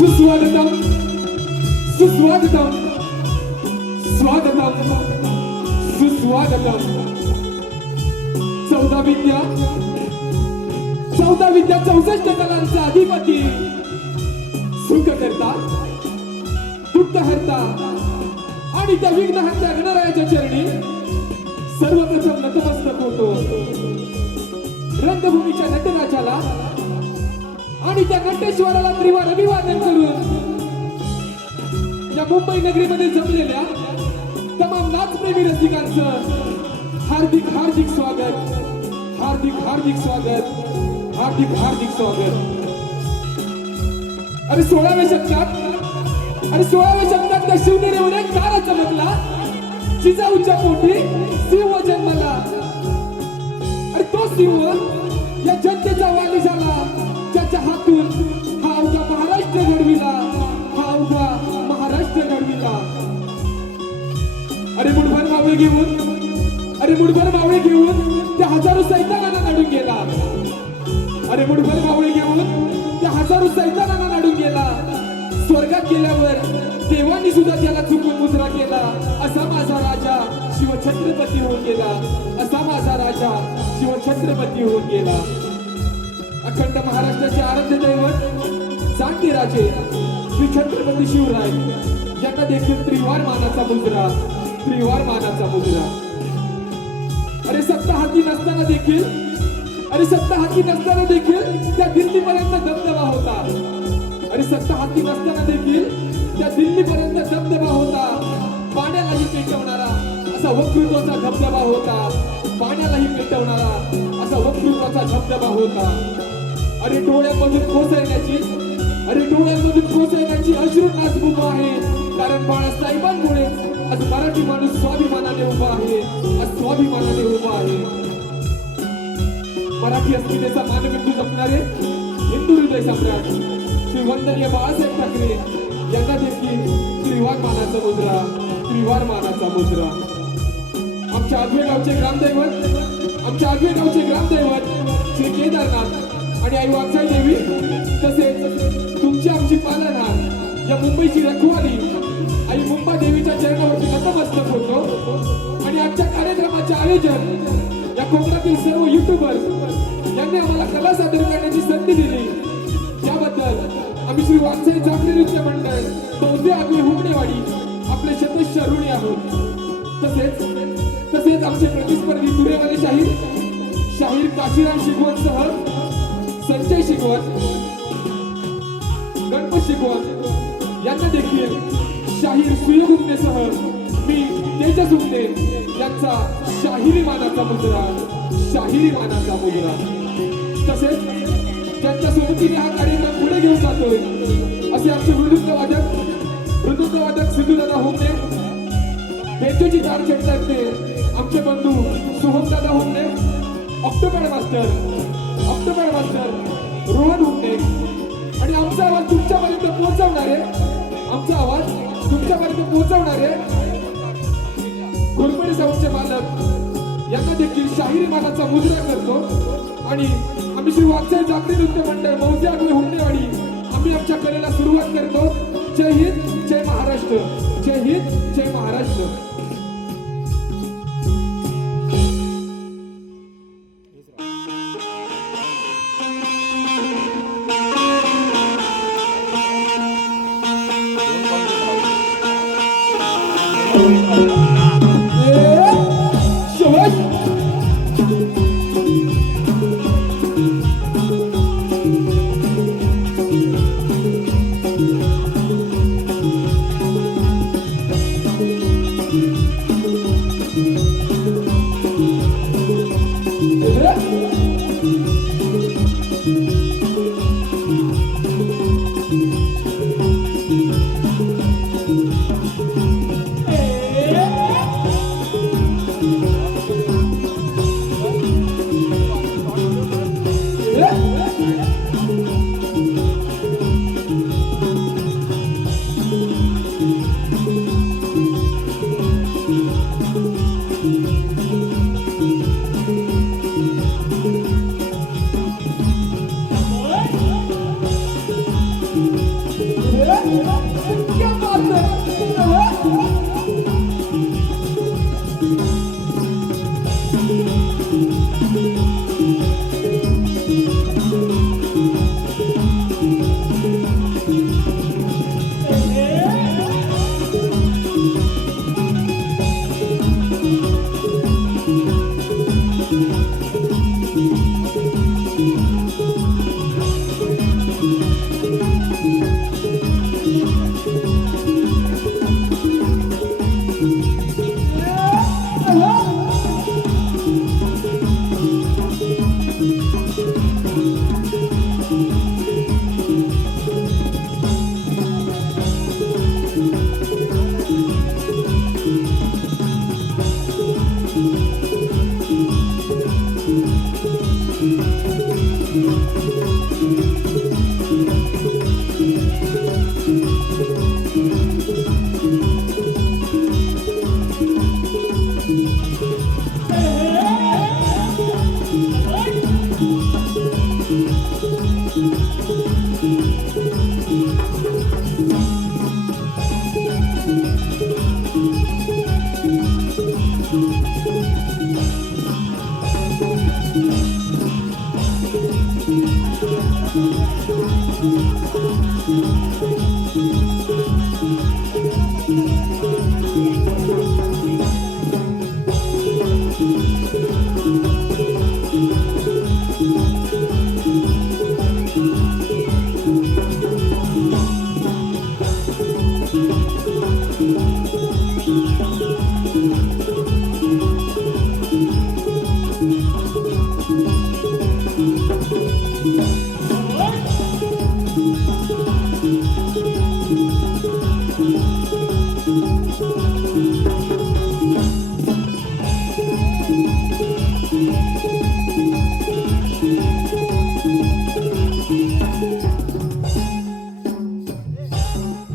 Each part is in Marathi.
सुस्वागतम सुस्वागतम स्वागतम सुस्वागतम। 14 विद्या 64 कलांचा अधिपती सुख करता दुःख हरता आणि त्या विघ्नहर्त्या गणरायाच्या चरणी सर्वप्रथम नतमस्तक होतो। रंगभूमीच्या नटराजाला आणि त्या नटेश्वराला त्रिवार अभिवादन करून या मुंबई नगरीमध्ये जमलेल्या तमाम नाचप्रेमी रसिकांचं हार्दिक हार्दिक स्वागत, हार्दिक हार्दिक स्वागत, हार्दिक हार्दिक स्वागत। अरे 16व्या शतकात त्या शिवनेरीवर एक तारा चमकला, जिजाऊच्या पोटी सिंह जन्मला। अरे तो सिंह या जनतेचा वाली झाला, ज्याच्या हातून हा अवघा महाराष्ट्र घडविला, हा अवघा महाराष्ट्र घडविला। अरे मुठभर मावळे घेऊन त्या हजारो सैतानांना नाडून गेला। अरे मुठभर मावळे घेऊन त्या हजारो सैतानांना नाडून गेला। स्वर्गात गेल्यावर देवांनी सुद्धा त्याला चुकून मुजरा केला। असा माझा राजा शिवछत्रपती होऊन गेला, असा माझा राजा शिवछत्रपती होऊन गेला। अखंड महाराष्ट्राचे आराध्य दैवत जाणते राजे श्री छत्रपती शिवराय यांना देखील त्रिवार मानाचा मुजरा, त्रिवार मानाचा मुजरा। अरे सत्ता हाती नसताना देखील त्या दिल्लीपर्यंत दबदबा होता। अरे सत्ता हाती नसताना देखील त्या दिल्लीपर्यंत दबदबा होता। पाण्यालाही पेटवणारा असा वक्तृत्वाचा धबधबा होता, पाण्यालाही पेटवणारा असा वक्तृत्वाचा धबधबा होता। अरे डोळ्यांमधून कोसळण्याची अश्रू नाचमुख आहे, कारण बाळासाहेबांमुळे आज मराठी माणूस स्वाभिमानाने उभा आहे, आज स्वाभिमानाने उभा आहे। मराठी अस्मितेचा मानबिंदू जपणारे हिंदू हृदय सम्राट श्री वंदनीय बाळासाहेब ठाकरे यांना देखील त्रिवार मानाचा मुजरा, त्रिवार मानाचा मुजरा। आमच्या आगवेगावचे ग्रामदैवत श्री केदारनाथ आणि आई वाघसाई देवी, तसेच तुमची आमची पालनहार या मुंबईची रखवाली आई मुंबा देवीच्या चरणावरती नतमस्तक होतो। आणि आजच्या कार्यक्रमाचे आयोजन या कोकणातील सर्व युट्यूबर्स यांनी आम्हाला कला सादर करण्याची संधी दिली, त्याबद्दल आम्ही श्री वाघसाई जागरी नृत्य मंडळ बहुते आगवे हुमणेवाडी आपले शतश ऋणी आहोत। तसेच आमचे प्रतिस्पर्धी तुरेवाले शाहीर काशीराम शिकवणसह संजय शिकवण, गणपत शिकवण यांना देखील शाहीर सुयोग हुमणेसह मी तेजस हुमणे यांचा शाहिरी मानाचा मुजरा, शाहिरी मानाचा मुजरा। तसेच ज्यांच्या सोबतीने हा कार्यक्रम पुढे घेऊन जातोय असे आमचे मृदुंगवादक सिद्धूदादा हुमणे, बेंजोची तार खेळतायते आमचे बंधू सोहमदादा हुमणे, ऑक्टोपॅड मास्टर रोहन हुमणे, आणि आमचा आवाज तुमच्यापर्यंत पोहोचवणारे घोरपडे साऊंडचे मालक यांना देखील शाहिरी मानाचा मुजरा करतो। आणि आम्ही श्री वाघसाई जागरी नृत्य मंडळ बहुते आगवे हुमणेवाडी आम्ही आमच्या कलेला सुरुवात करतो। जय हिंद, जय महाराष्ट्र, जय हिंद, जय महाराष्ट्र।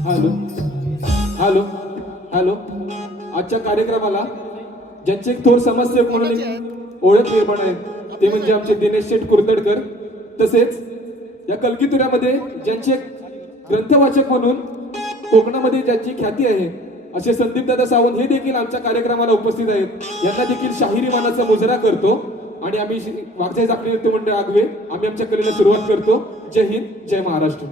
हॅलो हॅलो हॅलो आजच्या कार्यक्रमाला ज्यांचे एक थोर समाजसेवक म्हणून एक ओळख निर्माण आहे ते म्हणजे आमचे दिनेश शेठ कुर्तडकर, तसेच या कलगीतुऱ्यामध्ये ज्यांचे एक ग्रंथवाचक म्हणून कोकणामध्ये ज्यांची ख्याती आहे असे संदीप दादा सावंत हे देखील आमच्या कार्यक्रमाला उपस्थित आहेत. यांना देखील शाहिरी मानाचा मुजरा करतो आणि आम्ही वाघजाई जाकडी नृत्य मंडळ आगवे आम्ही आमच्या कलेला सुरुवात करतो. जय हिंद, जय Maharashtra.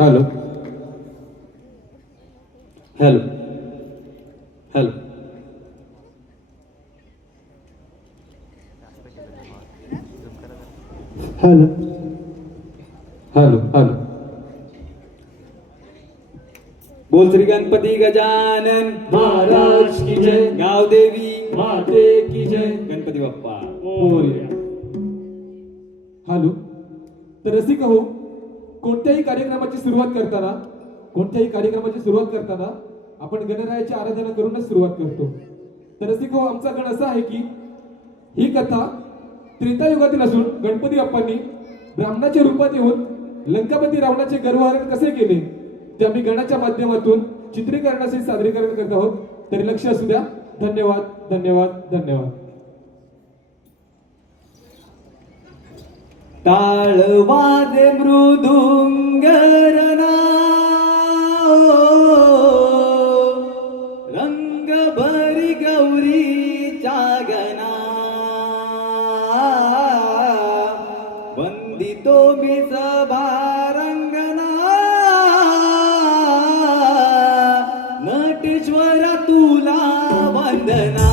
Hello hello hello hello hello hello बोल श्री गणपती गजानन महाराज की जय, गावदेवी माते की जय. गणपती बाप्पा मोरया. हॅलो तर रसिक हो, कोणत्याही कार्यक्रमाची सुरुवात करताना आपण गणरायाची आराधना करूनच सुरुवात करतो. तर रसिक हो, आमचा गण असा आहे की ही कथा त्रेतायुगातील असून गणपती बाप्पांनी ब्राह्मणाच्या रूपात येऊन लंकापती रावणाचे गर्वहरण कसे केले ते आम्ही गणाच्या माध्यमातून चित्रीकरणाचे सादरीकरण करत आहोत. तरी लक्ष असू द्या. धन्यवाद धन्यवाद धन्यवाद. टाळ वाजे मृदुंगरणा रंग भरी गौरीच्या गणा वंदितो मी सभारंगना नटेश्वरा तुला वंदना.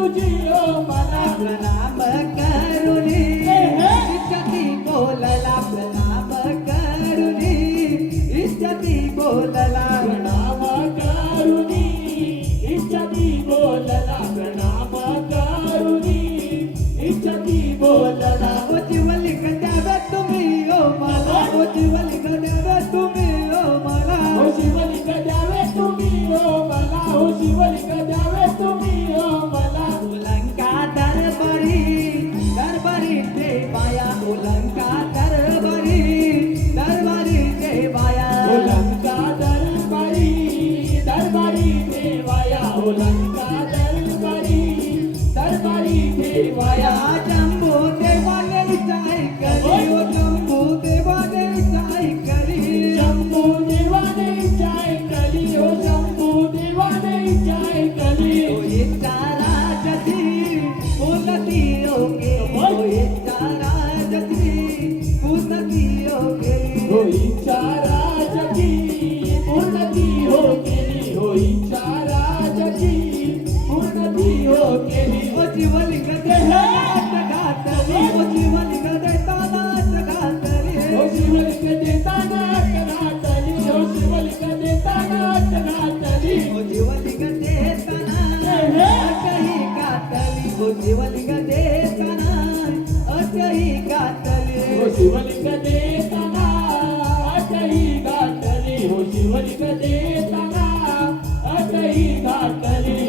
तुझी ओ मला प्रणाम करुणी इच्छती बोलला प्रणाम करुणी इच्छती बोलला प्रणाम करुणी इच्छती बोलला प्रणाम करुणी इच्छती बोलला ओ जीवलिंग द्यावे तुम्ही ओ मला ओ जीवलिंग द्यावे तुम्ही ओ मला ओ शिवलिंग द्यावे तुम्ही ओ मला ओ शिवलिंग द्यावे तुम्ही ओ मला उलंका दरबारी दरबारी देवाया उलंका दरबारी दरबारी देवाया ओलंका दरबारी दरबारी देवाया ओलंका दरबारी दरबारी देवाया जम्बू देवाने विचार करी ओ जम्बू देवाने विचार करी शंभू देवाने चाय कली ओ शंभू देवाने चाय कली ओ इचारा जती उन्नती होगे ओ इचारा जती उन्नती होगे हो इच्छा जगी पूर्णती हो केली हो इच्छा जगी पूर्णती हो केली ओ जीवलिंग देहात घातली ओ जीवलिंग देतानाच घातली हो शिवलिंग देताना घातली हो शिवलिंग देताना घातली ओ जीवलिंग देताना अटही घातली ओ जीवलिंग देताना अटही घातली हो शिवलिंग देताना अटही घातली हो शिवलिंग देताना अटही घातली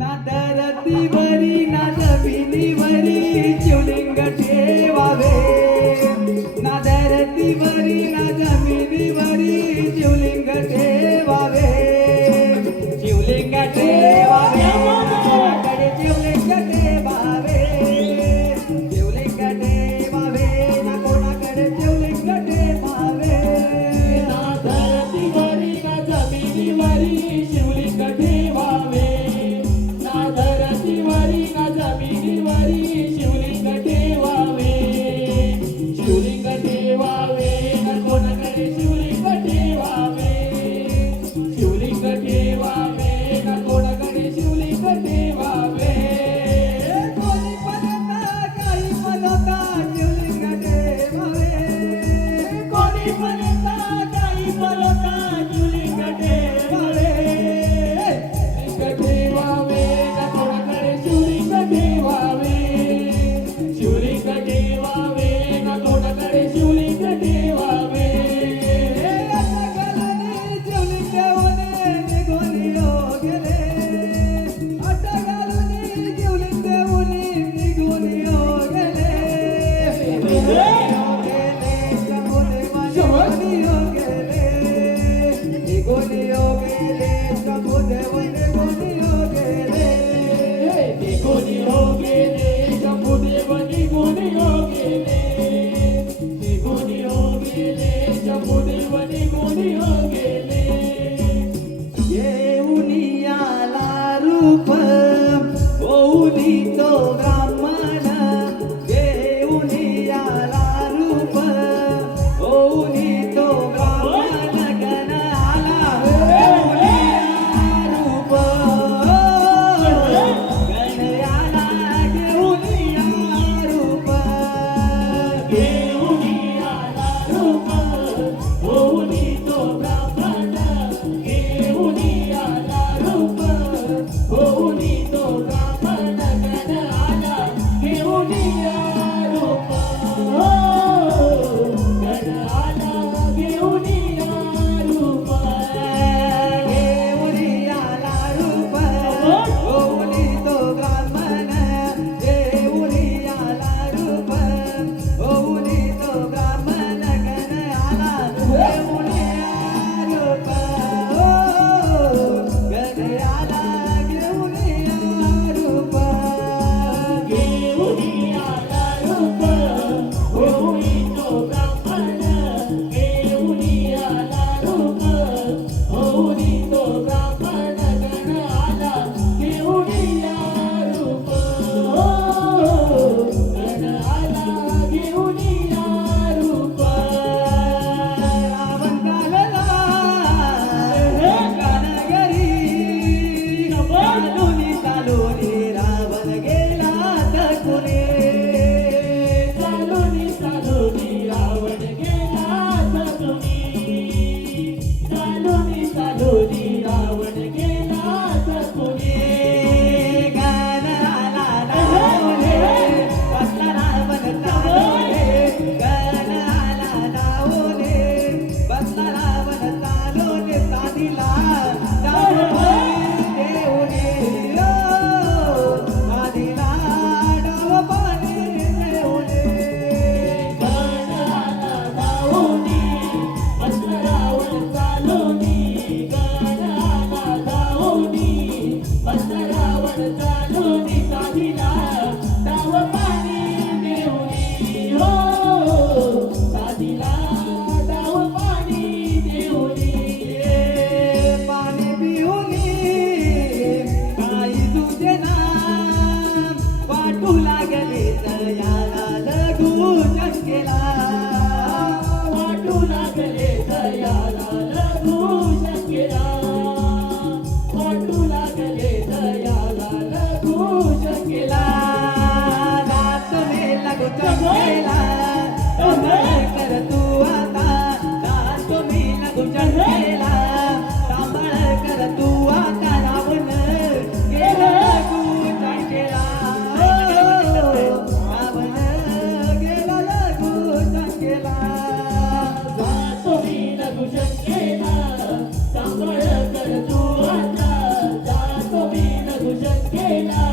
नादरतीवरी नादबिनीवरी शिवलिंग ठेवावे नादरतीवरी नादबिनीवरी शिवलिंग ठेवावे शिवलिंग ठेवावे कडे शिवलिंग ठेवावे शिवलिंग ठेवावे ना कोणाकडे शिवलिंग ठेवावे ना धरतीवरी ना जमिनीवरी शिवलिंग ठेवावे ना धरतीवरी ना जमिनीवरी शिवलिंग ठेवावे शिवलिंग ठेवावे ना कोणाकडे शिवलिंग ठेवावे शिवलिंग लागले दयाला लघु शंकेला वाटू लागले दयाला लघु शंकेला दात मे लागू चंकेला कमळ कर तू आता दात मे लागू चंकेला कमळ कर तू आता रावण गेला लागू चंकेला रावण गेला लागू चंकेला जातो मी लघु शंकेला सांभाळ कर तू आता जातो मी लघु शंकेला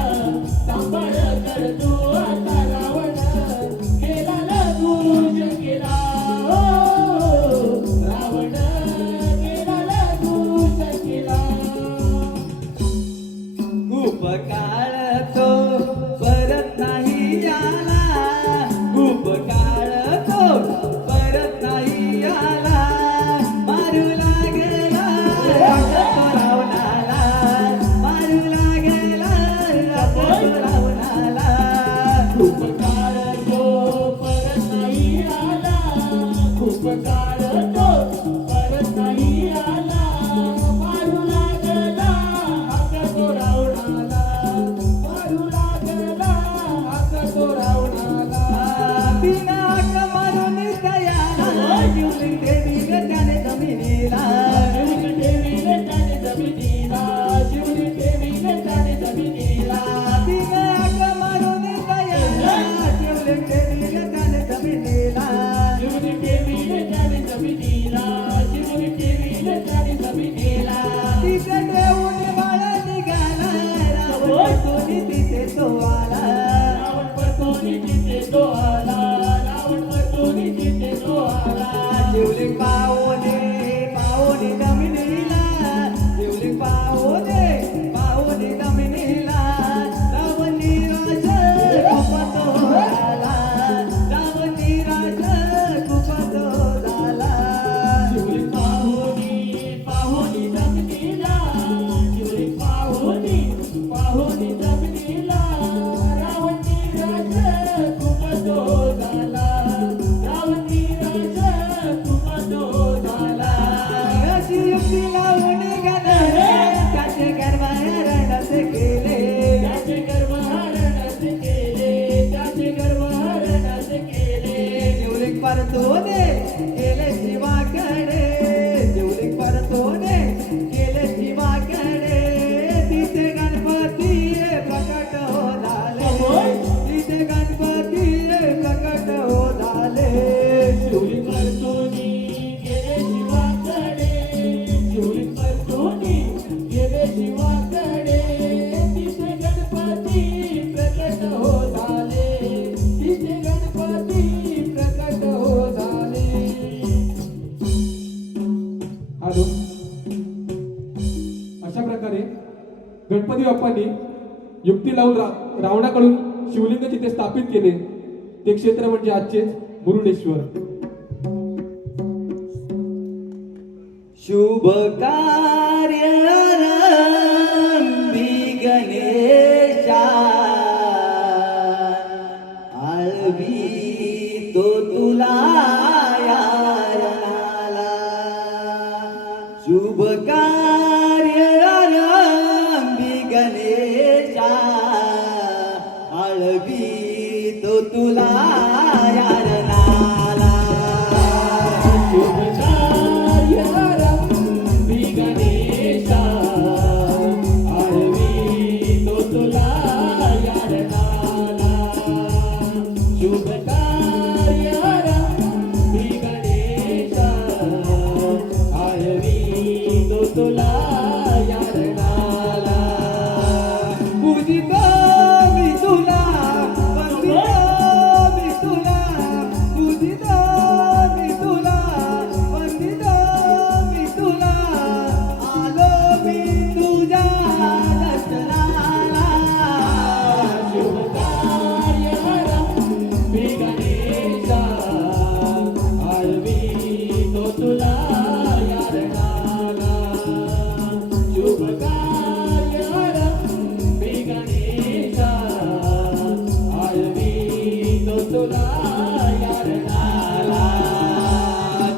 सांभाळ कर तू आता रावण गेला लघु शंकेला रावण गेला लघु शंकेला खूप काळ तो परत नाही आला खूप काळ तो परत नाही आला मारू लागला तो रावणाला मारू लागला तो रावणाला खूप काळ तो परत नाही आला खूप काळ तो परत नाही आला मारू लागला हात तो रावणाला मारू लागला हात तो रावणाला पिनाक मारून तयाला शिवलिंग देवी ग त्याने जमिनीला शिवली देवीने त्याने जमिनीला शिवली देवीने त्याने जमिनीला पिनाक मारून तयाला शिवलिंग देवी ग त्याने जमिनीला शिवली देवीने त्याने जमिनीला शिवली देवीने त्याने जमिनीला तिथे देऊन बाळ निघाला रावण कोणी तिथे तो आला रावण परतोनी तिथे तो आला रावण परतोनी तिथे तो आला शिवलिंग पाहुणे पाहुणे जमिनीला शिवलिंग पाहुणे पाहुणे जमिनीला रावण निराश खूपच झाला रावण निराश खूपच झाला शिवली पाहुणी पाहुणी जमिनीला शिवली पाहुणी पाहुणी जमिनीला रावण निराश खूप तो झाला रावण निराश खूप तो झाला अशी युक्ती लावून गेला त्याचे गर्भारणाचे केले त्याचे गर्भहरणच केले त्याचे गर्भहरणच केले शिवलिंग परतोने गेले शिवाकडे शिवलिंग परतोने गेले शिवाकडे तिथे गणपती प्रकट हो झाले तिथे गणपती प्रकट हो झाले शिवली परतोनी गेले शिवाकडे शिवली परतोनी गेले शिवाकडे तिथे गणपती प्रकट हो झाले तिथे गणपती प्रकट हो झाले हॅलो अशा प्रकारे गणपती बाप्पांनी युक्ती लावून रावणाकडून शिवलिंग जिथे स्थापित केले ते क्षेत्र म्हणजे आजचे मुरुडेश्वर. शुभ कार्य आरंभी गणेशा आळवी तो तुला यारणाला शुभ कार्य आरंभी गणेशा आळवी तो तुला यारणाला शुभ कार्य आरंभी गणेशा आळवी तो तुला यारणाला शुभ कार्य आरंभी गणेशा आळवी तो तुला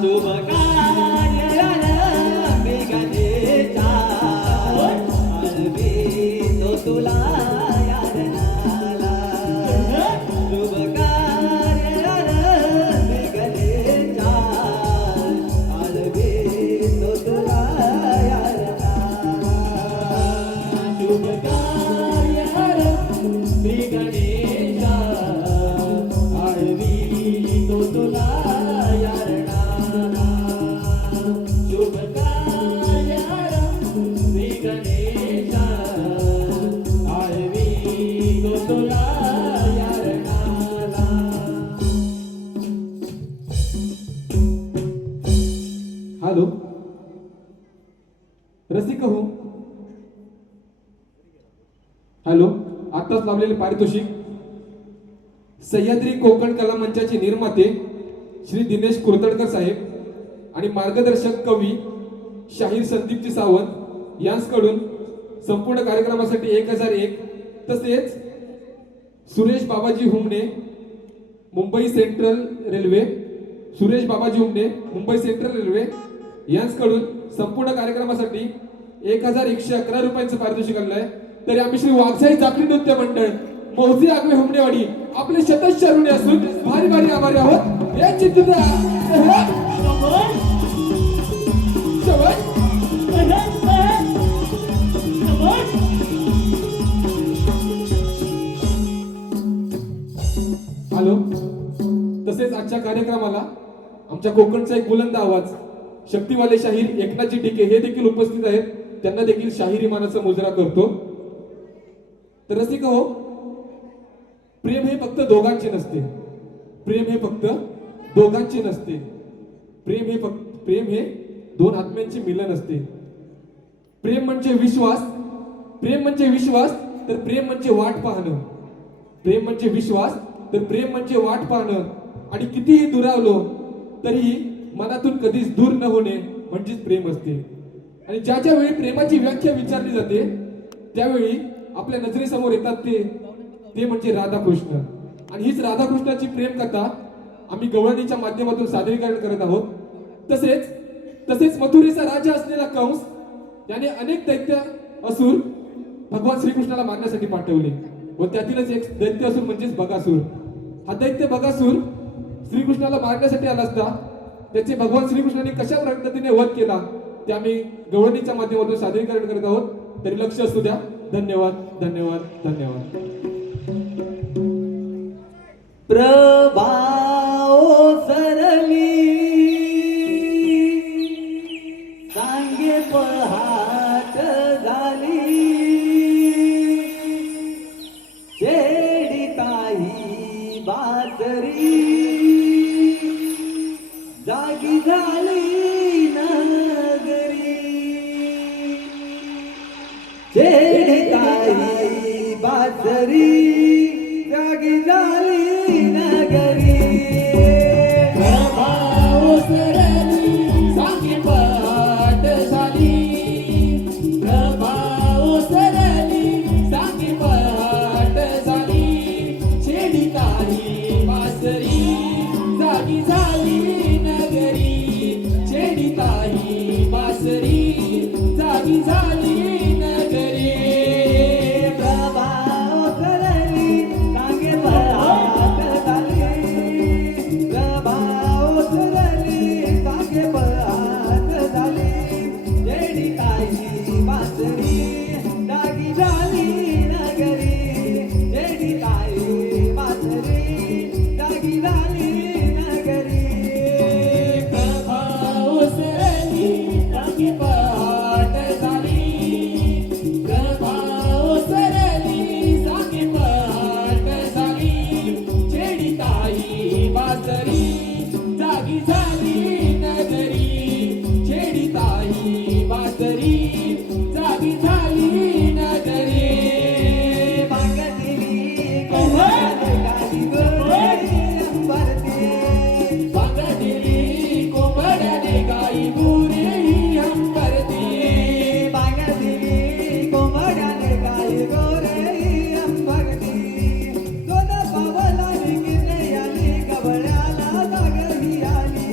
शुभ कार्याला मेघानेचा आळवितो तुला यारणाला शुभ कार्याला मेघानेचा आळवितो तुला यारणाला शुभ कार्याला श्री गणेशा आळवितो तुला यारणाला शुभ कार्याला श्री गणेशा आळवितो तुला यारणाला हॅलो रसिक हो हॅलो आताच लावलेले पारितोषिक सह्याद्री कोकण कला मंचाचे निर्माते श्री दिनेश कुर्तडकर साहेब आणि मार्गदर्शक कवी शाहीर संदीपजी सावंत यांच्याकडून संपूर्ण कार्यक्रमासाठी 1001 तसेच सुरेश बाबाजी हुमणे मुंबई सेंट्रल रेल्वे सुरेश बाबाजी हुमणे मुंबई सेंट्रल रेल्वे यांच्याकडून संपूर्ण कार्यक्रमासाठी 1111 रुपयांचं पारितोषिक आणलं आहे. तरी आम्ही श्री वाघसाई जाकरी नृत्य मंडळ मौजे आगवे हुमणेवाडी आपले शतश ऋणी असून भारी भारी आभारी आहोत. या चित्र हॅलो तसेच आजच्या कार्यक्रमाला आमच्या कोकणचा एक बुलंद आवाज शक्तिवाले शाहीर एकनाथजी टिके हे देखील उपस्थित आहेत. त्यांना देखील शाहिरी मानाचा मुजरा करतो. तर रसिक हो प्रेम हे फक्त दोघांचे नसते. प्रेम हे फक्त दोघांचे नसते. प्रेम हे दोन आत्म्यांचे मिलन असते. प्रेम म्हणजे विश्वास. प्रेम म्हणजे विश्वास तर प्रेम म्हणजे वाट पाहणं. प्रेम म्हणजे विश्वास तर प्रेम म्हणजे वाट पाहणं आणि कितीही दुरावलो तरीही मनातून कधीच दूर न होणे म्हणजेच प्रेम असते. आणि ज्या ज्या वेळी प्रेमाची व्याख्या विचारली जाते त्यावेळी आपल्या नजरेसमोर येतात ते म्हणजे राधाकृष्ण. आणि हीच राधाकृष्णाची प्रेम कथा आम्ही गवळणीच्या माध्यमातून सादरीकरण करत आहोत. तसेच मथुरेचा राजा असलेला कंस याने अनेक दैत्य असुर भगवान श्रीकृष्णाला मारण्यासाठी पाठवले व त्यातीलच एक दैत्य असुर म्हणजेच बकासूर. हा दैत्य बकासूर श्रीकृष्णाला मारण्यासाठी आला असता त्याचे भगवान श्रीकृष्णाने कशा पद्धतीने वध केला ते आम्ही गवळणीच्या माध्यमातून सादरीकरण करत आहोत. तरी लक्ष असू द्या. धन्यवाद धन्यवाद धन्यवाद. प्रभाओ सरली सांगे पहाट झाली शेडी ताही बाजरी जागी झाली नगरी शेडी ताही बाजरी जागी झाली नगरी प्रभाव सरली सांगे पहाट झाली प्रभाव सरली सांगे पहाट झाली शेडी काही बासरी जागी झाली नगरी शेडी काही बासरी जागी झाली नगरी प्रभाव सरली सांगे पहाट झाली प्रभाव सरली सांगे पहाट झाली शेडी काही बासरी जागी झाली नगरी शेडी काही बासरी जागी झाली नगरी प्रभाव सरली सांगे पहाट झाली प्रभाव सरली सांगे पहाट झाली शेडी काही बासरी जागी झाली नगरी शेडी काही बासरी जागी झाली नगरी बागदिली कोमल गाली गोरी अंबरती बागदिली कोंबड्याने गाई गुरे अंबरती बागदिली कोमळाने गाई गोरी अंबरती सोनं पावलाने किल्ले आली गवळ्याला जागही आली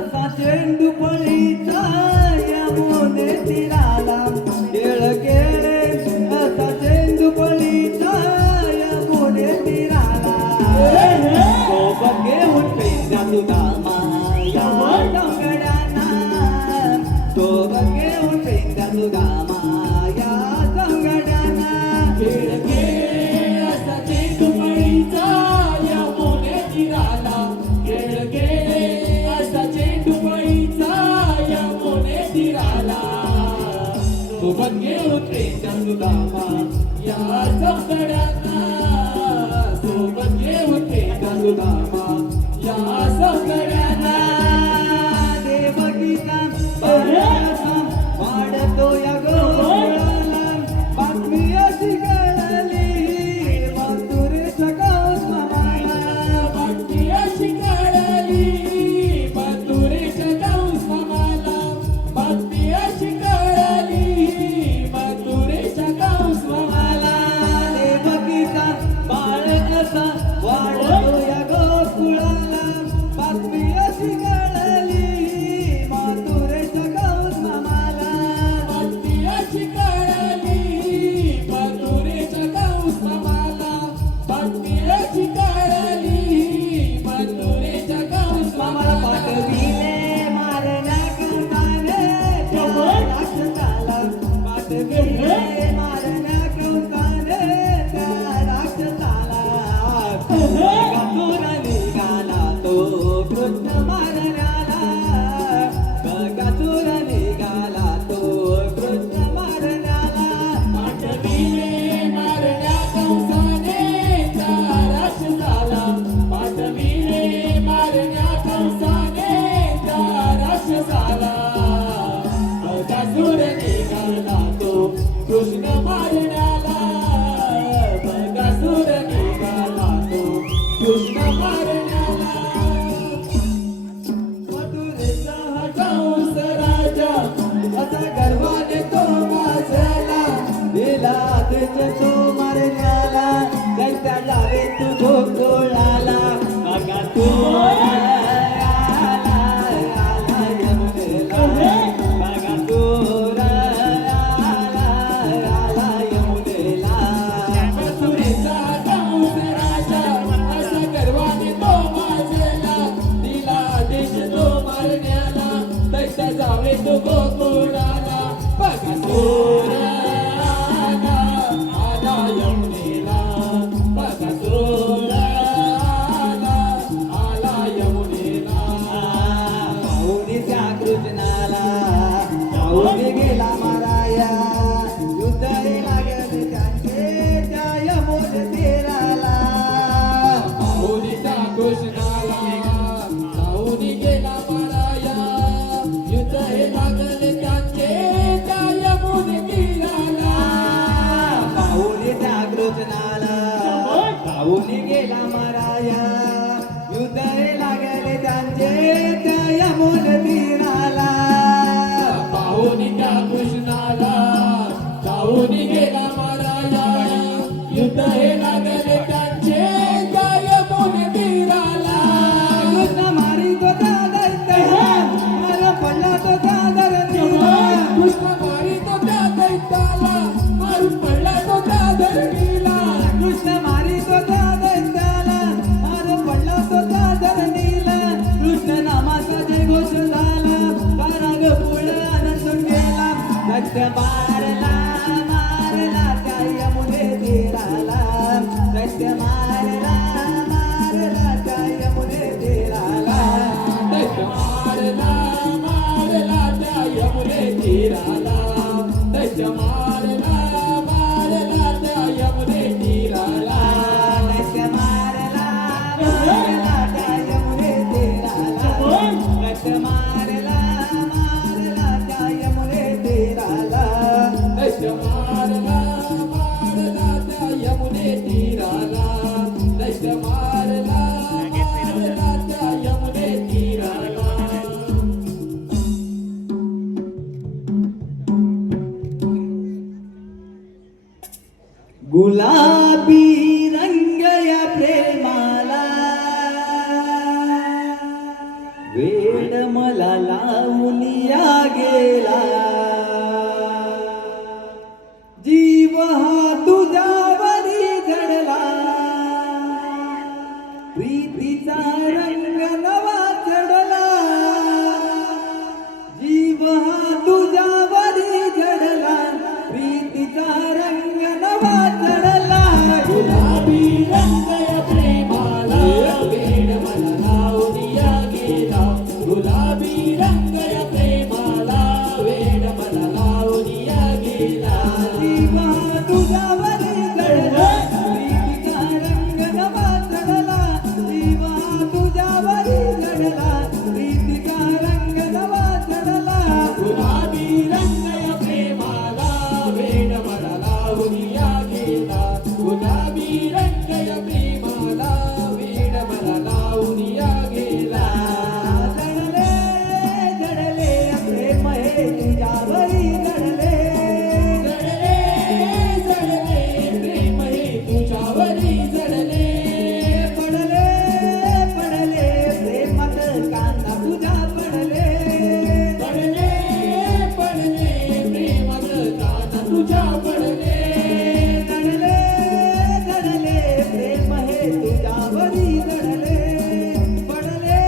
असा चेंडू फळीचा यमुने तीराला खेळ खेळे असा चेंडू फळीचा यमुने तीराला सोबत घेऊन पेंड्या तुझा माया डोंगराना सोबत घेऊन पेंड्या तुझा माया डोंगराना खेळ खेळ असा चेंडू फळीचा यमुने तीराला खेळ खेळ असा चेंडू फळीचा यमुने तीराला सोबत घेऊन पेंड्या सुदामा या सौंदर्यांना सोबत घेऊन पेंड्या सुदामा या सौंदर्यांना देवगीता बाळाचा वाढतो या गोकुळाला बातमी अशी कळली मथुरेच्या गावाला बातमी अशी कळली मथुरेच्या गावस्वामाला बातमी अशी कळली मथुरेच्या गावस्वामाला देवगीता बाळाचा वाढतो या गोकुळाला बातमी अशी कळली मथुरेच्या गावाला बातमी अशी कळली मथुरेच्या गावस्वामाला बातमी अशी कळली मथुरेच्या मामाला गावस्वामाला पाठविले मारण्या कंसाने त्या राक्षसाला पाठविले मारण्या कंसाने त्या राक्षसाला बगासूर निघाला तो कृष्ण मारण्याला बगासूर निघाला तो कृष्ण मारण्याला पाठविले मारण्या कंसाने त्या राक्षसाला पाठविले मारण्या कंसाने त्या राक्षसाला बगासूर निघाला तो कृष्ण मारण्याला बगासूर निघाला तो कृष्ण मारण्याला मथुरेचा हा कंस राजा असा गर्वाने तो वाजला दिला त्याच्या तो मारण्याला त्यांच्या डावे तू गोकुळाला बघा तू आला यमुनेला बघा तू आला यमुनेला मथुरेचा कंस राजा असा गर्वाने तो वाजला दिला आदेश तो मारण्याला दैत्य जावे तो गोकुळाला बकासूर आला यमुनेला बकासूर आला यमुनेला पाहुणे त्या कृष्णाला पाहुणे गेला माराया युद्ध रे लागले त्यांचे त्या यमुन तीराला पाहुणीच्या कृष्णाला पाहुणी गेला माराया युद्ध हे लागले त्यांचे त्या यमुने तीराला पाहुणे त्या कृष्णाला पाहुणे गेला माराया युद्ध रे लागले त्यांचे त्या यमुन तीराला पाहुणीच्या कृष्णाला पाहुणी गेला माराया युद्ध हे लागले त्यांचे त्या यमुने तीराला कृष्ण मारी तो त्या दैत्याला मार पडला तो त्या धरणीला कृष्ण मारी तो त्या दैत्याला मारून पडला तो त्या धरणीला कृष्ण मारी तो त्या दैत्याला मार पडला तो त्या धरणीला कृष्ण नामाचा जय घोष झाला पराग पुढ आनंद गेला दैत्य मारला मारला त्या यमुने तीराला दैत्य मारला मारला त्या यमुने तीराला दैत्य मारला मारला त्या यमुने तीराला दैत्य मारला मारला त्या यमुने तीराला दैत्य मारला मारला त्या यमुने तीराला दैत्य मारला मारला त्या यमुने तीराला दैत्य मारला मारला त्या यमुने तीराला दैत्य मारला मारला त्या यमुने तीराला गुलाबी रंग या प्रेमाला वेड मला लावून या गेला जीव हा तुझ्यावरी जडला प्रीतीचा रंग नवा चढला जीव हा तुझ्यावरी जडला प्रीतीचा रंग नवा चढला गुलाबी रंग या प्रेमाला वेड मला लावून या गेला गुलाबी रंग या प्रेमाला वेड मला लावून या गेला जीव हा तुझ्यावरी जडला प्रीतीचा रंग नवा चढला जीव हा तुझ्यावरी जडला प्रीतीचा रंग नवा चढला गुलाबी रंग या प्रेमाला वेड मला लावून या गेला गुलाबी रंग या प्रेमाला वेड मला लावून या गेला जडले जडले प्रेम हे तुझ्यावरी जडले जडले जडले प्रेम हे तुझ्यावरी जडले पडले पडले प्रेमात कांदा तुझ्या पडले पडले पडले प्रेमात काना तुझ्या पडले जडले जडले प्रेम हे तुझ्यावरी जडले पडले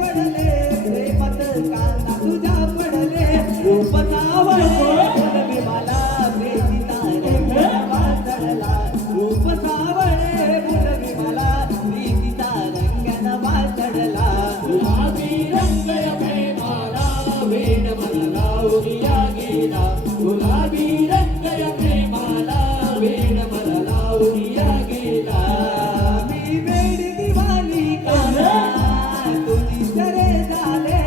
पडले प्रेमात कांदा तुझ्या पडले रूप सावळे बोलवी मला प्रीतीचा रंग नवा चढला रूप सावळे बोलवी मला प्रीतीचा रंग नवा चढला गुलाबी रंग या प्रेमाला वेड मला लावून या गेला गुलाबी रंग या प्रेमाला वेड मला लावून या गेला मी वेडी दिवाणी काना तुझी सरे झाले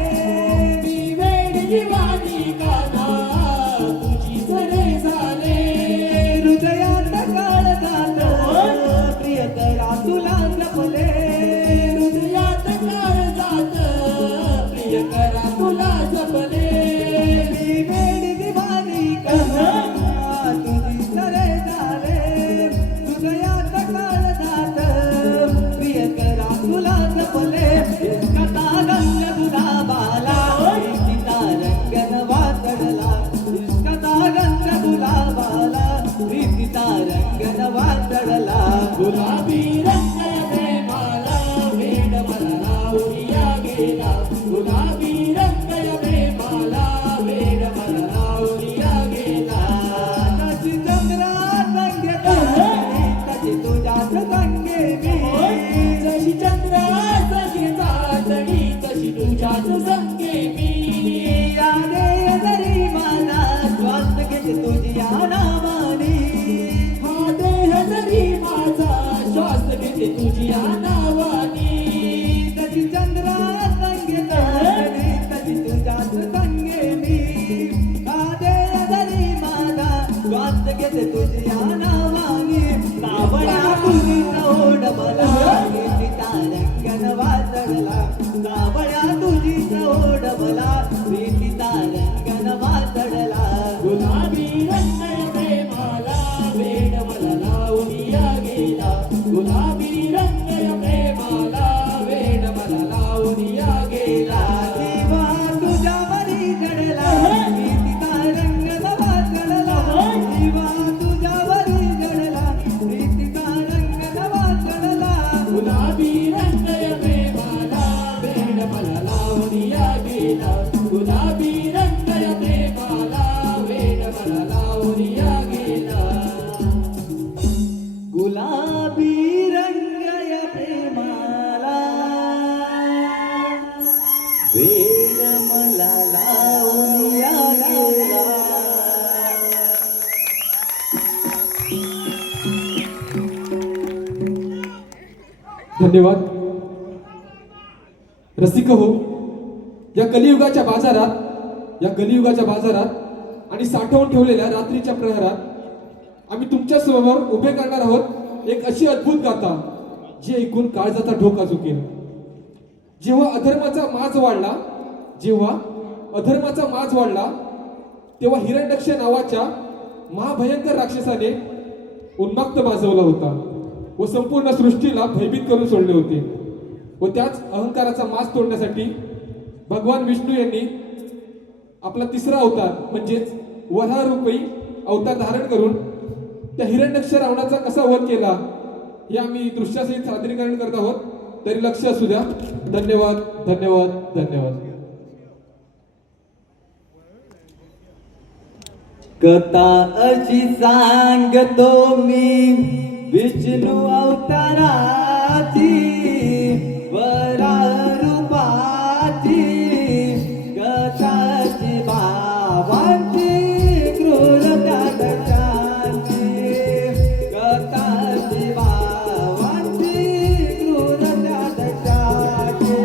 मी वेड दिवानी काना तुझी सरे झाले हृदयात काळ जात प्रिय करा तुला जपले हृदयात काळ जात प्रिय करा तुला जपले मी वेडी दिवाणी काना तुझी सरे झाले हृदयात काळ जात प्रिय करा तुला जपले कथा रंग गुलाबाला प्रीतीचा रंग नवा चढला कथा रंग गुलाबाला प्रीतीचा रंग नवा चढला गुलाबी रंग या प्रेमाला वेड मला लावून या गेला गुलाबी रंग या प्रेमाला वेड मला लावून या गेला तशी चंद्रा संगे तारणी, तशी तुझ्याच संगे मी जशी चंद्रा संगे चाचणी तशी तुझ्याच संगे मी यादे जरी माझा श्वास घेते तुझ्या नावानी हा देह जरी माझा श्वास घेते तुझ्या नावानी तशी चंद्रा संगे तारणी, तशी तुझ्याच संगे मी यादे जरी माझा श्वास घेते तुझ्या नावानी सावळ्या तुझी ओढ मला प्रीतीचा रंग नवा चढला सावळ्या तुझी ओढ मला प्रीतीचा रंग नवा चढला गुलाबी रंग या प्रेमाला वेड मला लावून या गेला गुलाबी रंग या प्रेमाला वेड मला लावून या गेला जीवा तुझ्यावरी जडला प्रीतीचा रंग नवा चढला जीवा तुझ्यावरी जडला प्रीतीचा रंग नवा चढला गुलाबी रंग या प्रेमाला वेड मला लावून या गेला गुलाबी रंग या प्रेमाला वेड मला लावून या गेला गुलाबी रंग या प्रेमाला वेड मला लावून या गेला धन्यवाद रसिक हो या कलियुगाच्या बाजारात आणि साठवून ठेवलेल्या रात्रीच्या प्रहरात आम्ही तुमच्या समोर उभे करणार आहोत एक अशी अद्भुत गाथा जी ऐकून काळजाचा ढोका चुकेल जेव्हा अधर्माचा माज वाढला तेव्हा हिरण्यक्ष नावाच्या महाभयंकर राक्षसाने उन्माक्त माजवला होता व संपूर्ण सृष्टीला भयभीत करून सोडले होते व त्याच अहंकाराचा माज तोडण्यासाठी भगवान विष्णू यांनी आपला तिसरा अवतार म्हणजेच वराह रूपी अवतार धारण करून त्या हिरण्यक्ष रावणाचा कसा वध केला हे आम्ही दृश्यासहित सादरीकरण करत आहोत. तरी लक्ष असू द्या. धन्यवाद धन्यवाद धन्यवाद. कथा अशी सांगतो मी विष्णू अवताराची वराह रूपाची कथाची भावाची क्रूरता दशाची कथाची भावाची क्रूरता दशाची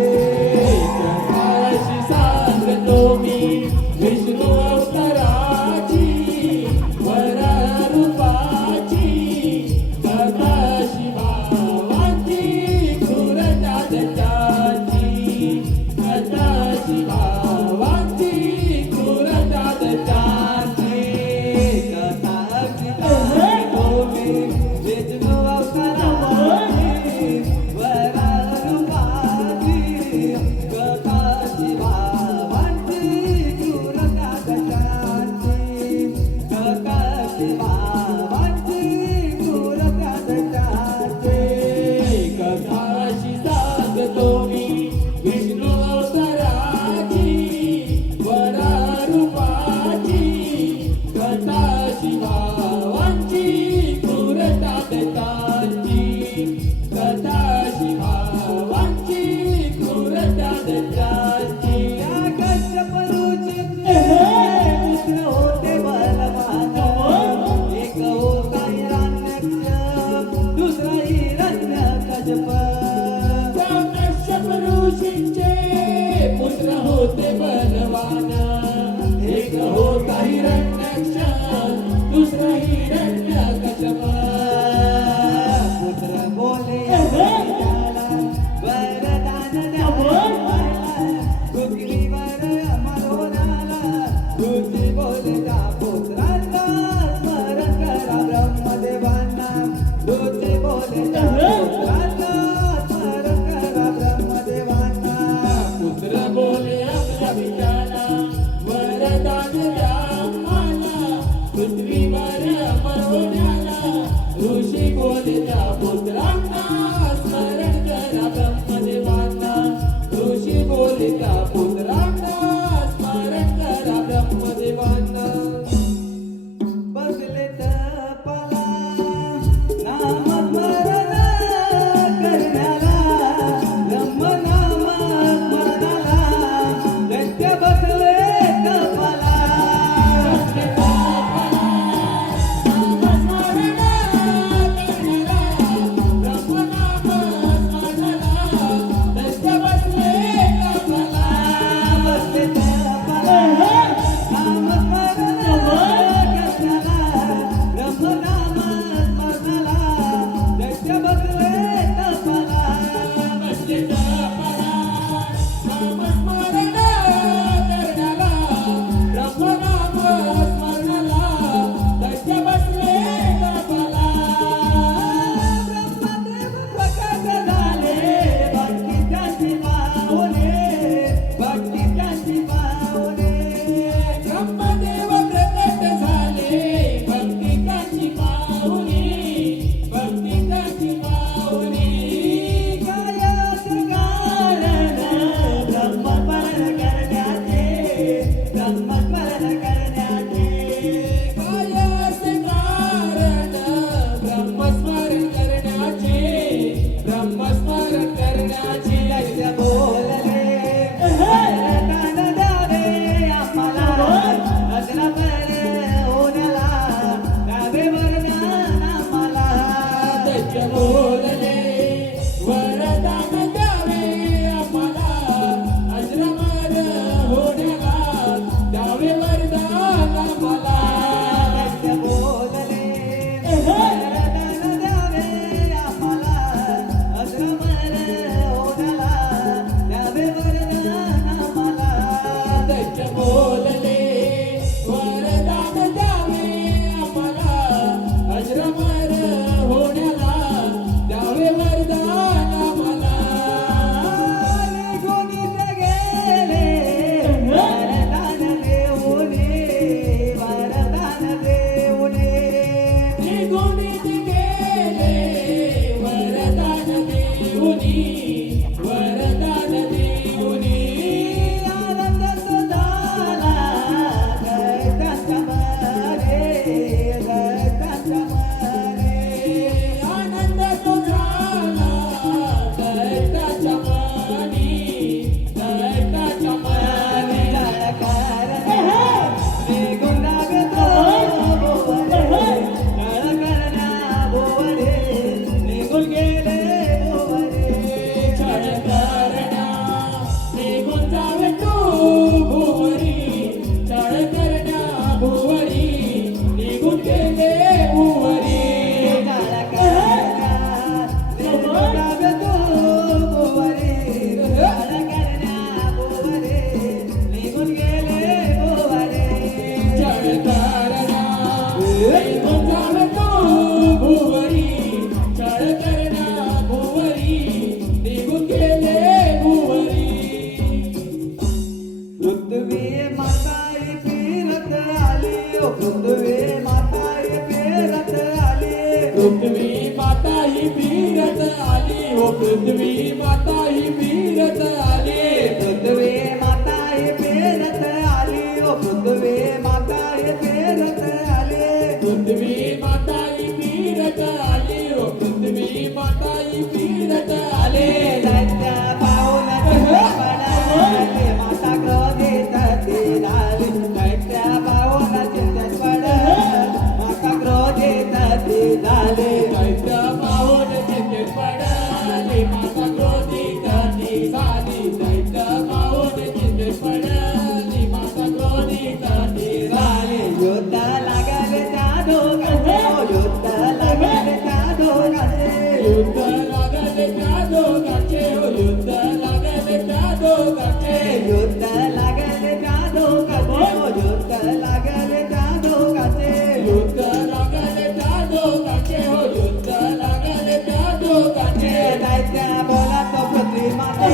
कथाशी सांगतो मी विष्णू अवताराची वराह रूपाची कथाशी भावाची क्रूरता दशाची कथाशी भावाची क्रूरता दशाची कथाची सांगतो मी विष्णू अवताराची वराह रूपाची कथाची भावाची क्रूरता दशाची कथाची भावाची क्रूरता दशाची कथाशी सांगतो मी विष्णू अवताराची वराह रूपाची कथाशी भावांची क्रूरता दत्ताची कथाशी भावांची क्रूरता दत्ताची या कश्यप ऋषीचे पुत्र होते बलवान एक होता हिरण्यक्ष दुसरा हिरण्यकश्यप कश्यप ऋषींचे पुत्र होते बलवान एक होता हिरण्यक्ष दुसरा हिरण्यकश्यप पुत्र बोले त्याला वरदान द्यायला पृथ्वीवर अमर होणारा ऋषी बोले त्या पुत्रांना स्मरण करा ब्रह्मदेवांना ऋषी बोले त्या पुत्रांना स्मरण करा ब्रह्मदेवांना पुत्र बोले आपल्या पित्याला वरदान द्या आम्हाला पृथ्वीवर अमर होण्याला ऋषी बोले त्या पुत्रांना स्मरण करा ब्रह्मदेवांना ऋषी बोले त्या पुत्रांना स्मरण करा ब्रह्मदेवांना बसले तपाला नामस्मरण करण्याला ब्रह्मनाम स्मरणाला दत्त पृथ्वी माता ही फिरत आली पृथ्वी माता ही फिरत आली हो पृथ्वी माता ही फिरत आली पृथ्वी माता ही फिरत आली ओ पृथ्वी माता ही फिरत आली पृथ्वी माता ही फिरत आली हो पृथ्वी माता ही फिरत आली दैत्य पाहून चिंतपडाली माता क्रोधित ती झाली दैत्य पाहून चिंतपडाली माता क्रोधित ती झाली दैत्य पाहून चिंतेत पडाली माता क्रोधित ती झाली दैत्य पाहून चिंतेत पडाली माता क्रोधित ती झाली युद्ध लागले त्या दोघांचे युद्ध लागले त्या दोघांचे युद्ध लागले त्या दोघांचे हो युद्ध लागले त्या दोघांचे युद्ध लागले त्या दोघांचे युद्ध लागले त्या दोघांचे युद्ध लागले त्या दोघांचे हो युद्ध लागले त्या दोघांचे दैत्य बोलत पृथ्वी माते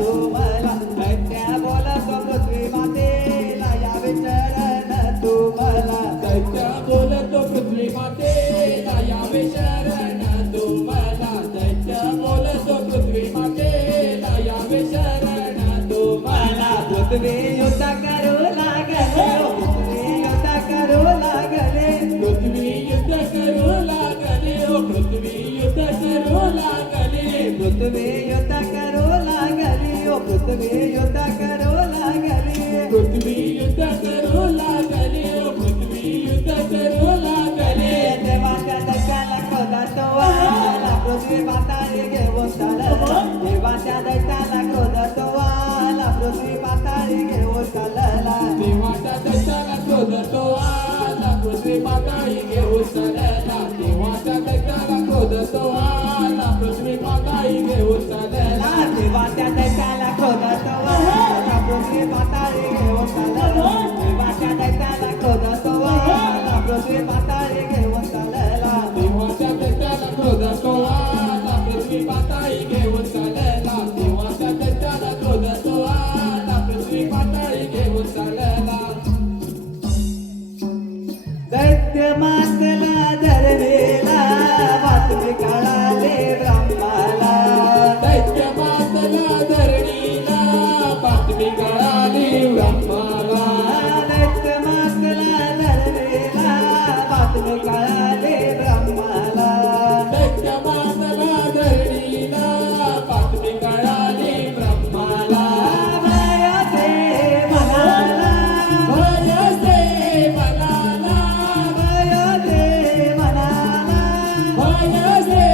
तुम्हाला दैत्य बोलत पृथ्वी मातेला यावे चरण तुम्हाला दैत्य बोलतो पृथ्वी मातेला यावे शरण तुम्हाला दैत्य बोलतो पृथ्वी मातेला यावे शरण तुम्हाला पृथ्वी युद्ध करू लागले पृथ्वी युद्ध करू लागले पृथ्वी युद्ध करू लागले हो पृथ्वी युद्ध करू लागले पृथ्वी युद्ध करू लागली ओ पृथ्वी युद्ध करू लागली पृथ्वी युद्ध करू लागले हो पृथ्वी युद्ध करू लागले देवाच्या दैत्याला क्रोधात वाला पृथ्वी पाताळी घेऊन चालला देवाच्या दैत्याला क्रोधात वाला पृथ्वी पाताळी घेऊन चालला देवाच्या दैत्याला क्रोधतो आला पृथ्वी पाताळी घेऊन चालला देवाच्या दैत्याला क्रोधतो आला पृथ्वी पाताळी घेऊन चालला देवाच्या दैत्याला क्रोधात वाला पृथ्वी पाताळी घेऊन चालला देवाच्या दैत्याला क्रोधात वाला पृथ्वी पाताळी घेऊन चालला देवाच्या दैत्याला क्रोधतो आला पृथ्वी पाताळी घेऊन चालला देवाच्या दैत्याला क्रोधतो आला पृथ्वी पाताळी घेऊन चालला दैत्य मातला धरणीला बातमी कळाले ब्रह्माला दैत्य मातला धरणीला बातमी कळाली ब्रह्माला दैत्य मातला धरणीला बातमी कळाले ब्रह्माला दैत्य मातला धरणीला बातमी कळाली ब्रह्माला भयते मनाला भयसे मनाला भयते मनाला भयसे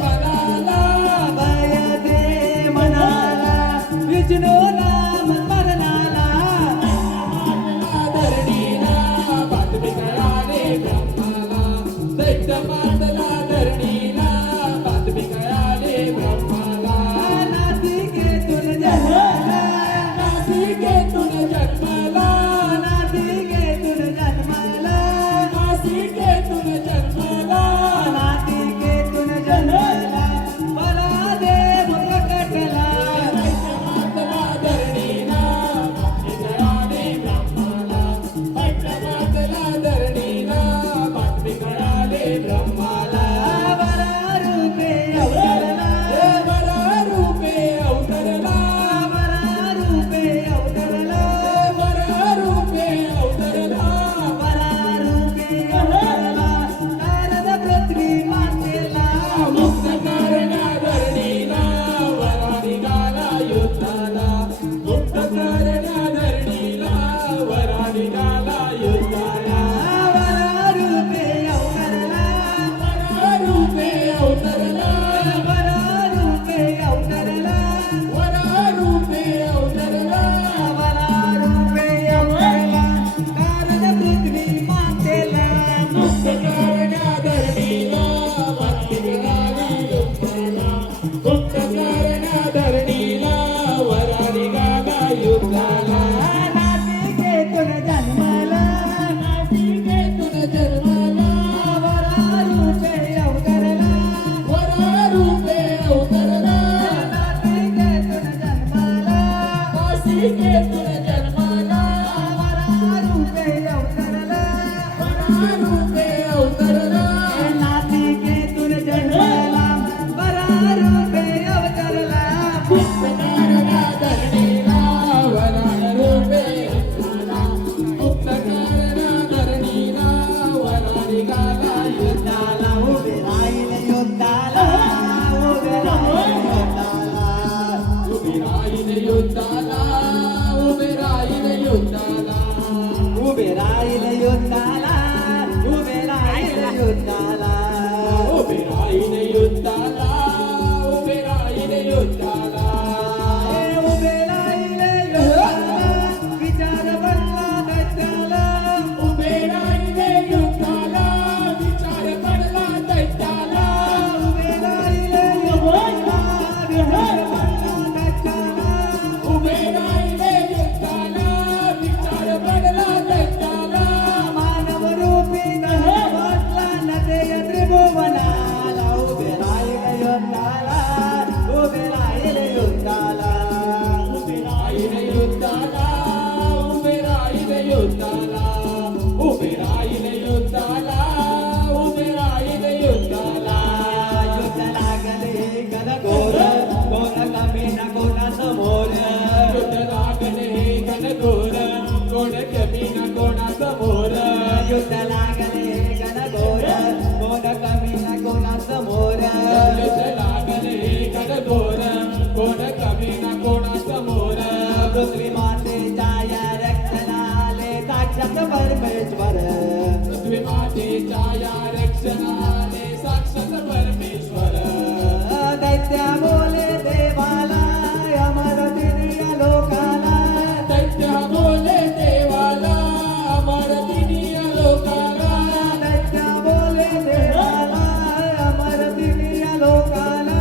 मनाला भयते मनाला विष्णू नाम स्मरणाला धरणीला बातमी कळाली ब्रह्माला दैत्य मातला धरणीला बातमी कळाली ब्रह्माला नासिकेतून जन्मला नासिकेतून जन्मला नासिकेतून जन्मला नासिकेतून जन्मला नासिकेतून जन्मला बलादेव प्रकटला दैत्य मातला धरणीला बातमी कळाली ब्रह्माला दैत्य मातला धरणीला बातमी कळाली ब्रह्माला वरा रूपे अवतरला देवरा रूपे अवतरला वरा रूपे अवतरला देवरा रूपे अवतरला वरा रूपे अवतरला नारद पृथ्वी मातेला मुक्त करण्या धरणीला वरा निघाला युद्धाला मुक्त करण्या धरणीला वरा निघाला युद्धाला वरा रूपे अवतरला वरा रूपे अवतरला वरा रूपे अवतरला वरा रूपे अवतरला वरा रूपे अवतरला नारद पृथ्वी मातेला मुक्त करण्या धरणीला भक्ती मिळाली युद्धाला मुक्त करण्या धरणीला वरा निघाला युद्धाला नासिकेतून जन्मला नासिकेतून जन्माला वरा रूपे अवतरला वरा रूपे अवतरला नासिकेतून जन्मला नासिकेतून जन्माला वरा रूपे उभे राहील युद्धाला उभे राहील युद्धाला उभे राहील युद्धाला उभे राहील युद्धाला उभे राहील युद्धाला उभे राहील युद्धाला विचार पडला दैत्याला उभे राहील युद्धाला विचार पडला दैत्याला उभे राहील युद्धाला विचार पडला दैत्याला उभे राहील युद्धाला विचार पडला दैत्याला मानव रूपी वाटला नदय त्रिभुवनाला उभे राहील युद्धाला उभे राहील युद्धाला उभे राहील युद्धाला उभे राहील युद्धाला उभे राहील युद्धाला उभे राहील युद्धाला युद्ध लागले घनघोर कोण कमी न कोणा समोर युद्ध लागले घनघोर कोण कमी ना कोणासमोर युद्ध लागले घनघोर कोण कमी न कोणा समोर युद्ध लागले घनघोर कोण कमी ना कोणासमोर पृथ्वी मातेच्या या रक्षणाले साक्षात परमेश्वर पृथ्वी मातेच्या या रक्षणाने साक्षात परमेश्वर दैत्य बोले देवाला अमर दिव्य लोकाला दैत्य बोले देवाला अमर दिनीय लोकाला दैत्य बोले देवाला अमर दिव्य लोकाला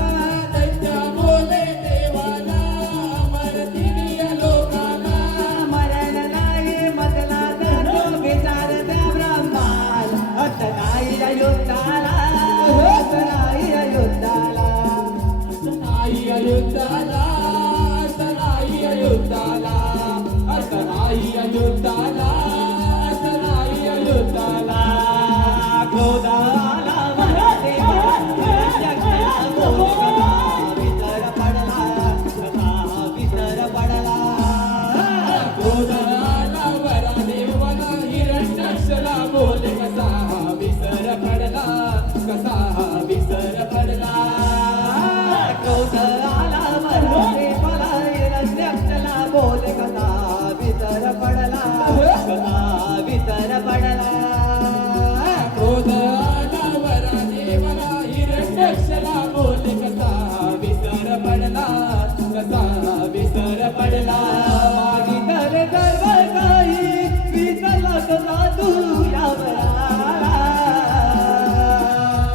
दैत्य बोले देवाला अमर दिनीय लोकाला मरण नाही मधला जातो विचार त्या ब्रह्माला हत नाही युद्धाला हत नाही युद्धाला नाही अयुद्धाला नाही अयुद्धाला नाही अयुद्धाला नाही अयुद्धाला क्रोधाला मराठे जगला बोलला वितर पडला कसा वितर पडला क्रोधाला वरा देवाला हिरण्याक्षला बोले कसा विसर पडला कसा विसर पडला क्रोध आला मराठे मला हिरण्यक्षला बोले कसा वितर पडला कसा वितर पडला क्रोध आला वरा देवाला हिरण्याक्षला बोले कसा विसर पडला कसा विसर पडला वितर सर्व काही विसरला कसा तू यावराला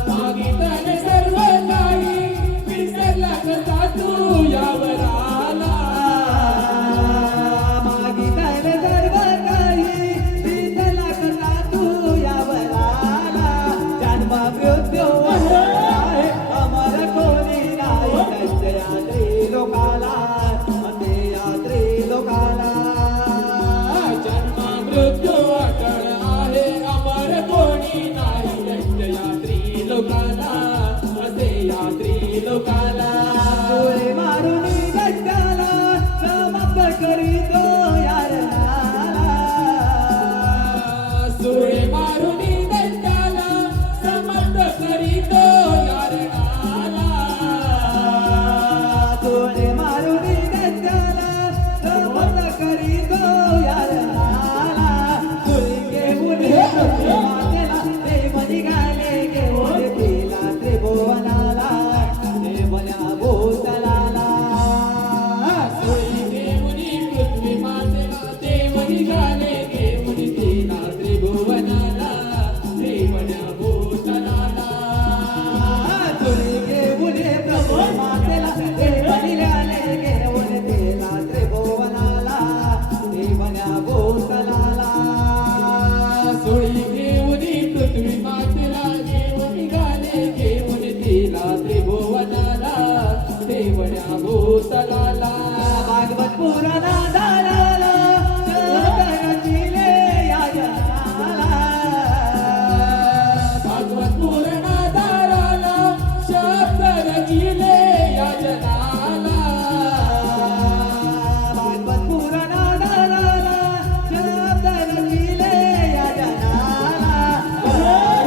मागितले सर्व काही विसरला कसा तू यावर आला मागितले सर्व काही विसरला कसा तू यावराला जन्म मृत्यू आहे अमर कोणी नाही सत्य यात्री लोकाला ते यात्री लोकाला जन्म मृत्यू अटळ आहे अमर कोणी नाही दैत्य यात्री लोकाला असे यात्री लोकाला डोळे मारून दैत्याला समाप्त करीतो यारनाला सुळे मारून दैत्याला समर्थ करीतो यारणाला डोळे मारून दैत्याला समाप्त करीतो यारनाला तुळी घेऊन मातेला देव निघाले घेऊन तिला त्रिभुवनाला देवल्या भूतलाला सुळी देऊनी पृथ्वी मातेला देव निघाले घेऊन तिला त्रिभुवनाला देवण्या भूतलाला तुळी घेऊन प्रभू मातेला देव निघाले घेऊन तिला त्रिभुवनाला देवल्या भूतलाला सुळी घेऊनी पृथ्वी मातेला देव निघाले घेऊन तिला त्रिभुवनाला देवण्या भूतलाला भागवत पुराणा दाराला शंकराजीले या जनाला भागवत पूर्ण दाराला शब्द रचिले या जनाला भागवत पुराणा दाराला शंकराजीले या जनाला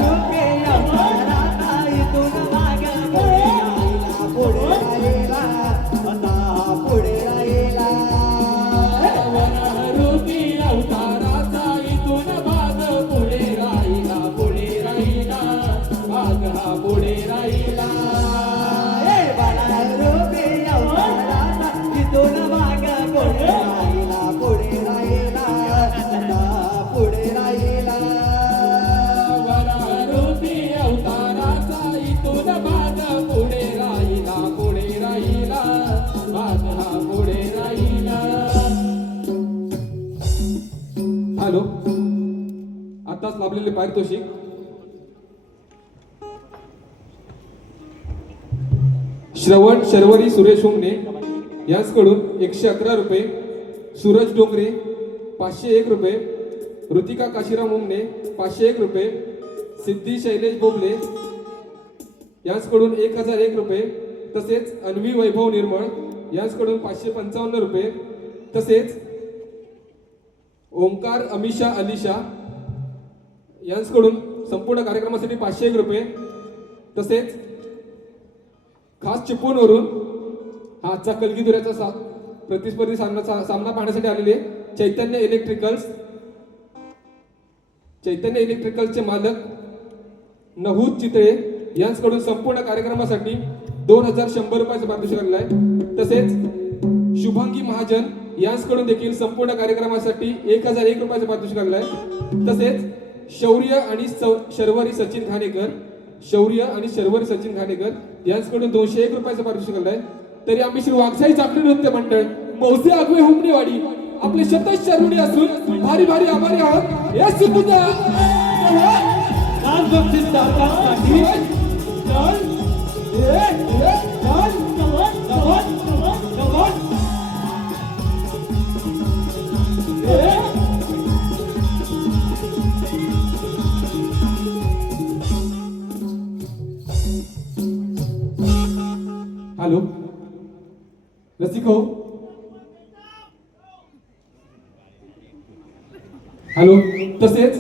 रूपे अमराता इथून मागे पुढे राहिला आता पुढे राहिला हॅलो, आताच लाभलेले पारितोषिक श्रवण शर्वरी सुरेश हुमणे यांच्याकडून 111 रुपये, सूरज डोंगरे 501 रुपये, ऋतिका काशीराम हुमणे 501 रुपये, सिद्धी शैलेश बोबले यांच्याकडून 1001 रुपये, तसेच अन्वी वैभव निर्मळ यांच्याकडून 555 रुपये, तसेच ओमकार अमिषा अलिशा यांच्याकडून संपूर्ण कार्यक्रमासाठी 501 रुपये, तसेच खास चिपळूणवरून हा आजचा कलगीधुऱ्याचा प्रतिस्पर्धी सामना पाहण्यासाठी आलेले चैतन्य इलेक्ट्रिकल्सचे मालक नहूद चितळे यांच्याकडून संपूर्ण कार्यक्रमासाठी 2100 रुपयाचं पारितोषिक आलेलं आहे. तसेच शुभांगी महाजन यांच्याकडून देखील संपूर्ण कार्यक्रमासाठी 1001 रुपयाचं पारितोषिक आलेलं आहे. तसेच शौर्य आणि शर्वरी सचिन घाणेकर यांच्याकडून 201 रुपयाचं पारितोषिक आलेलं आहे. तरी आम्ही श्री वाघसाई चाकरी नृत्य मंडळ मौजे आगवे हुमणेवाडी आपले शतश ऋणी असून भारी भारी आभारी आहोत. या सिद्धूचा आज बक्षीस दातासाठी हॅलो, रसिक हो. हॅलो, तसेच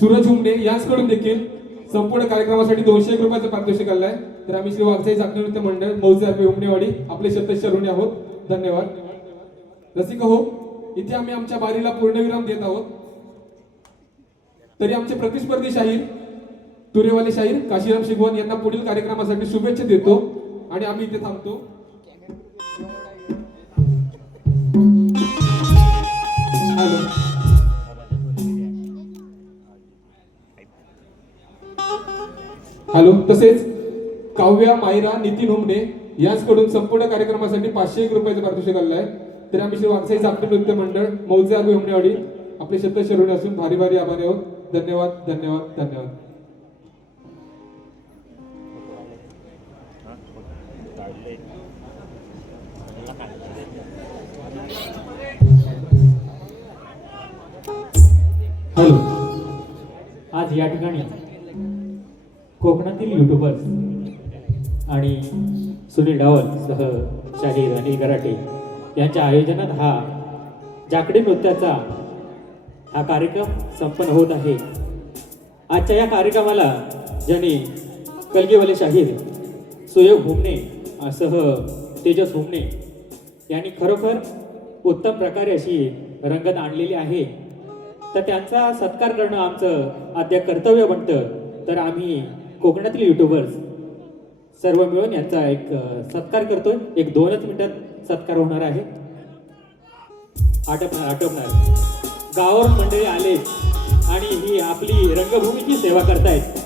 सूरज हुमणे यांच्याकडून देखील संपूर्ण कार्यक्रमासाठी 201 रुपयाचं पारितोषिक आलं आहे. तर आम्ही श्री वाघसाई चाकरी नृत्य मंडळ मौजे आगवे हुमणेवाडी आपले शतश ऋणी आहोत. धन्यवाद. रसिक हो, इथे आम्ही आमच्या बारीला पूर्णविराम देत आहोत. तरी आमचे प्रतिस्पर्धी शाहीर तुरेवाले शाहीर काशीराम शिगवण यांना पुढील कार्यक्रमासाठी शुभेच्छा देतो आणि आम्ही इथे थांबतो. हॅलो, तसेच काव्या मायरा नितीन हुमणे यांच्याकडून संपूर्ण कार्यक्रमासाठी 501 रुपयाचं पारितोषिक आलेलं आहे. तर आम्ही श्री वाघसाई चाकरी नृत्य मंडळ मौजे आगवे हुमणेवाडी आपले शतश ऋणी असून भारी भारी आभारी आहोत. धन्यवाद, धन्यवाद, धन्यवाद. हॅलो, आज या ठिकाणी कोकणातील युट्यूबर्स आणि सुनील डावल सह शाहीर अनिल गराटे यांच्या आयोजनात हा जाकडे नृत्याचा हा कार्यक्रम संपन्न होत आहे. आजच्या या कार्यक्रमाला ज्यांनी कलगीवाले शाहीर सुयोग हुमणे सह तेजस हुमणे यांनी खरोखर उत्तम प्रकारे अशी रंगत आणलेली आहे. तर त्यांचा सत्कार करणं आमचं आद्य कर्तव्य बनतं. तर आम्ही कोकणातील युट्यूबर्स सर्व मिळून यांचा एक सत्कार करतोय. एक 2च मिनिटात सत्कार होणार आहे. आटपणार गावावरून मंडळी आले आणि ही आपली रंगभूमीची सेवा करतायत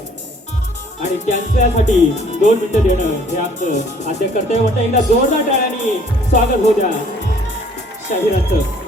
आणि त्यांच्यासाठी 2 मिनिटं देणं हे आमचं आद्य कर्तव्य म्हणतं. एकदा जोरदार टाळ्यांनी स्वागत होऊ द्या शाहिरांचं.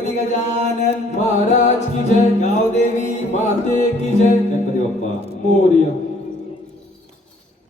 गणपती गजानन महाराज की जय, गावदेवी माते की जय, गणपती बाप्पा मोरया.